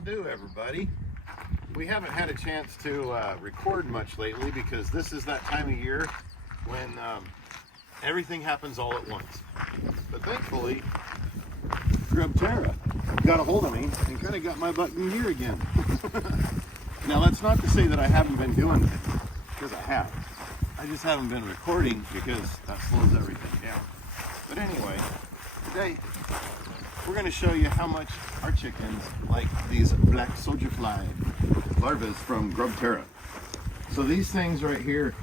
How do, everybody? We haven't had a chance to record much lately because this is that time of year when everything happens all at once. But thankfully, Grub Terra got a hold of me and kind of got my butt in gear again. Now, that's not to say that I haven't been doing it, because I have. I just haven't been recording because that slows everything down. But anyway, today we're going to show you how much our chickens like these black soldier fly larvae from Grub Terra. So these things right here,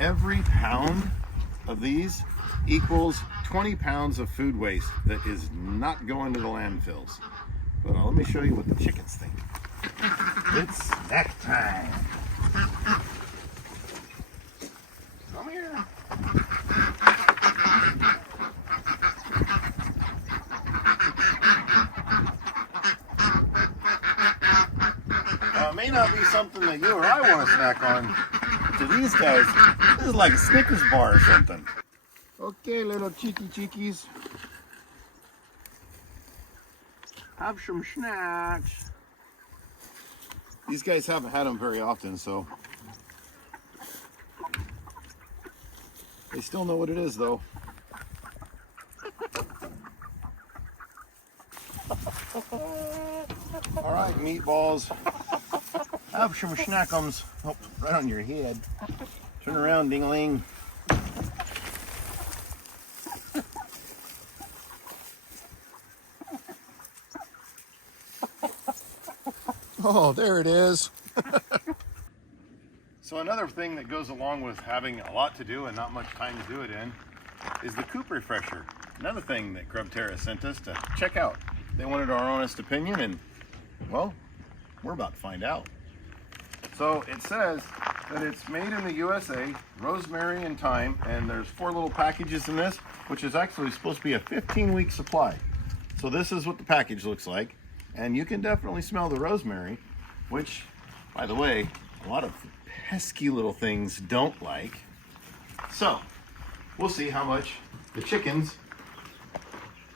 every pound of these equals 20 pounds of food waste that is not going to the landfills. But let me show you what the chickens think. It's snack time. Come here. Now, it may not be something that you or I want to snack on. To these guys, this is like a Snickers bar or something. Okay, little cheekies. Have some snacks. These guys haven't had them very often, so they still know what it is, though. All right, meatballs. Have some snackums. Oh, right on your head. Turn around, ding-a-ling. Oh, there it is. So another thing that goes along with having a lot to do and not much time to do it in is the coop refresher. Another thing that Grub Terra sent us to check out. They wanted our honest opinion, and well, we're about to find out. So it says that it's made in the USA, rosemary and thyme, and there's 4 little packages in this, which is actually supposed to be a 15-week supply. So this is what the package looks like, and you can definitely smell the rosemary, which, by the way, a lot of pesky little things don't like. So we'll see how much the chickens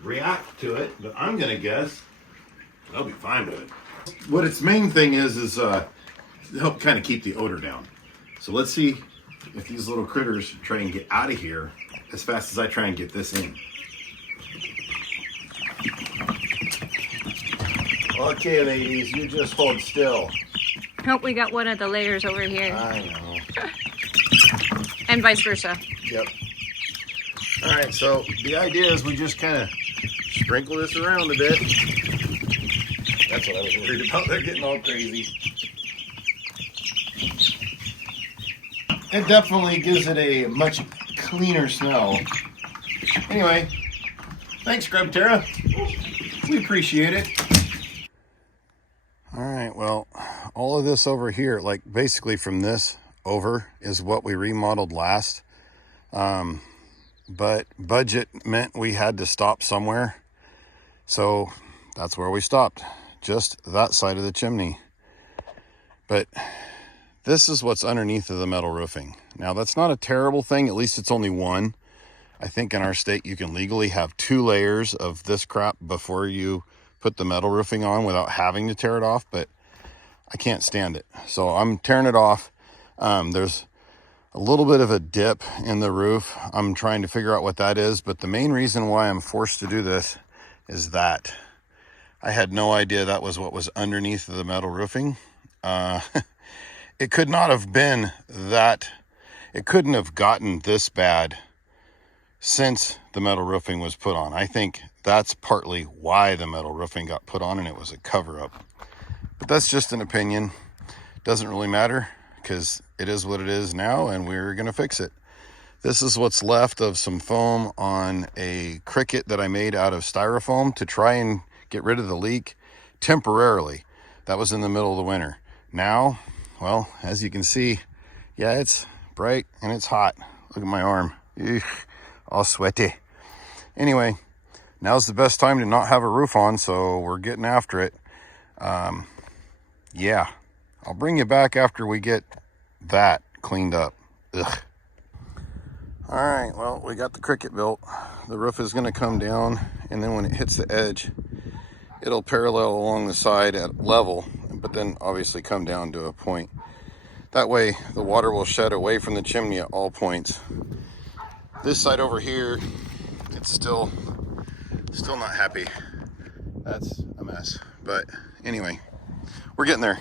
react to it, but I'm gonna guess they'll be fine with it. What its main thing is help kind of keep the odor down. So let's see if these little critters try and get out of here as fast as I try and get this in. Okay, ladies, you just hold still. Hope we got one of the layers over here. I know. And vice versa. Yep. All right, so the idea is we just kind of sprinkle this around a bit. That's what I was worried about. They're getting all crazy. It definitely gives it a much cleaner smell. Anyway, thanks, Grub Terra. We appreciate it. All right, well, all of this over here, like basically from this over, is what we remodeled last. But budget meant we had to stop somewhere. So that's where we stopped, just that side of the chimney. But this is what's underneath of the metal roofing. Now, that's not a terrible thing. At least it's only one. I think in our state, you can legally have 2 layers of this crap before you put the metal roofing on without having to tear it off, but I can't stand it. So I'm tearing it off. There's a little bit of a dip in the roof. I'm trying to figure out what that is, but the main reason why I'm forced to do this is that I had no idea that was what was underneath the metal roofing. It could not have been that. It couldn't have gotten this bad since the metal roofing was put on. I think that's partly why the metal roofing got put on, and it was a cover-up. But that's just an opinion. Doesn't really matter because it is what it is now, and we're going to fix it. This is what's left of some foam on a cricket that I made out of styrofoam to try and get rid of the leak temporarily. That was in the middle of the winter. Now, well, as you can see, yeah, it's bright and it's hot. Look at my arm. Eugh, all sweaty. Anyway, now's the best time to not have a roof on, so we're getting after it. Yeah, I'll bring you back after we get that cleaned up. Ugh. All right, well, we got the cricket built. The roof is going to come down, and then when it hits the edge, it'll parallel along the side at level, but then obviously come down to a point. That way the water will shed away from the chimney at all points. This side over here, it's still not happy. That's a mess. But anyway, we're getting there.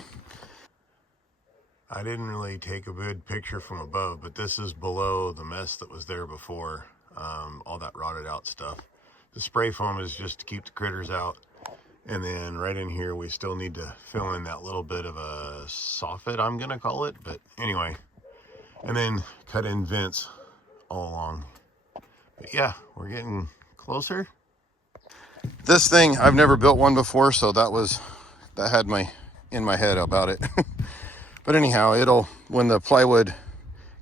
I didn't really take a good picture from above, but this is below the mess that was there before. All that rotted out stuff. The spray foam is just to keep the critters out. And then right in here, we still need to fill in that little bit of a soffit, I'm gonna call it. But anyway, and then cut in vents all along. But yeah, we're getting closer. This thing, I've never built one before, so that had in my head about it. But anyhow, when the plywood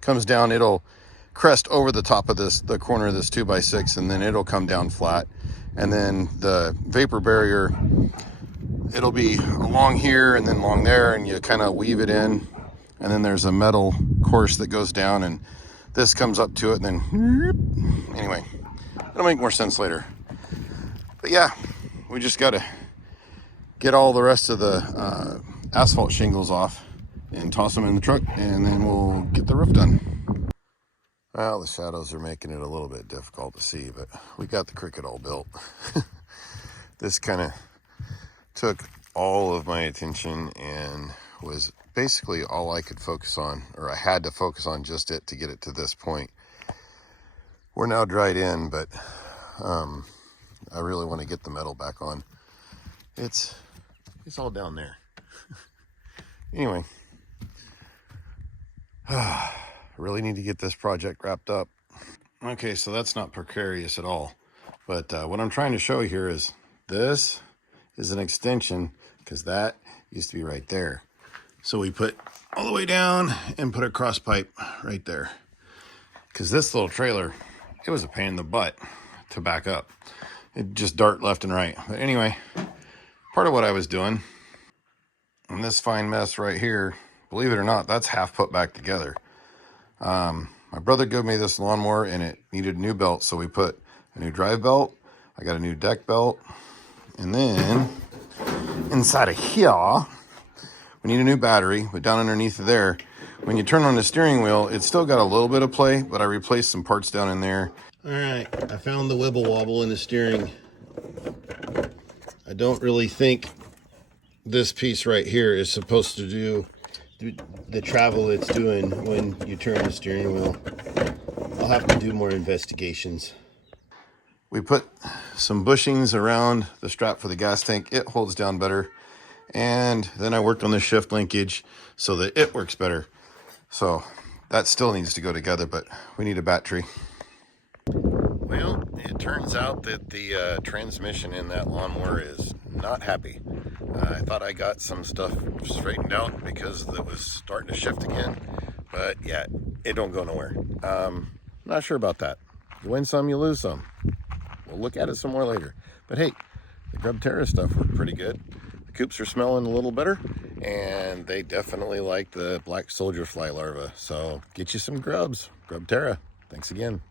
comes down, it'll crest over the top of the corner of this 2x6, and then it'll come down flat. And then the vapor barrier, it'll be along here and then along there, and you kind of weave it in. And then there's a metal course that goes down, and this comes up to it, and then anyway, it'll make more sense later. But yeah, we just got to get all the rest of the asphalt shingles off and toss them in the truck, and then we'll get the roof done. Well, the shadows are making it a little bit difficult to see, but we got the cricket all built. This kind of took all of my attention and was basically all I could focus on, or I had to focus on just it to get it to this point. We're now dried in, but I really want to get the metal back on. It's all down there. Anyway, I really need to get this project wrapped up. Okay, so that's not precarious at all. But what I'm trying to show you here is this is an extension, because that used to be right there. So we put all the way down and put a cross pipe right there. Because this little trailer, it was a pain in the butt to back up. It just dart left and right. But anyway, part of what I was doing, and this fine mess right here, believe it or not, that's half put back together. My brother gave me this lawnmower and it needed a new belt, so we put a new drive belt. I got a new deck belt. And then inside of here, we need a new battery, but down underneath of there, when you turn on the steering wheel, it's still got a little bit of play, but I replaced some parts down in there. All right, I found the wibble wobble in the steering. I don't really think this piece right here is supposed to do the travel it's doing when you turn the steering wheel. I'll have to do more investigations. We put some bushings around the strap for the gas tank. It holds down better. And then I worked on the shift linkage so that it works better. So that still needs to go together, but we need a battery. Well, it turns out that the transmission in that lawnmower is not happy. I thought I got some stuff straightened out because it was starting to shift again, but yeah, it don't go nowhere. Not sure about that. You win some, you lose some. We'll look at it some more later. But hey, the Grub Terra stuff worked pretty good. The coops are smelling a little better, and they definitely like the black soldier fly larva. So get you some grubs. Grub Terra. Thanks again.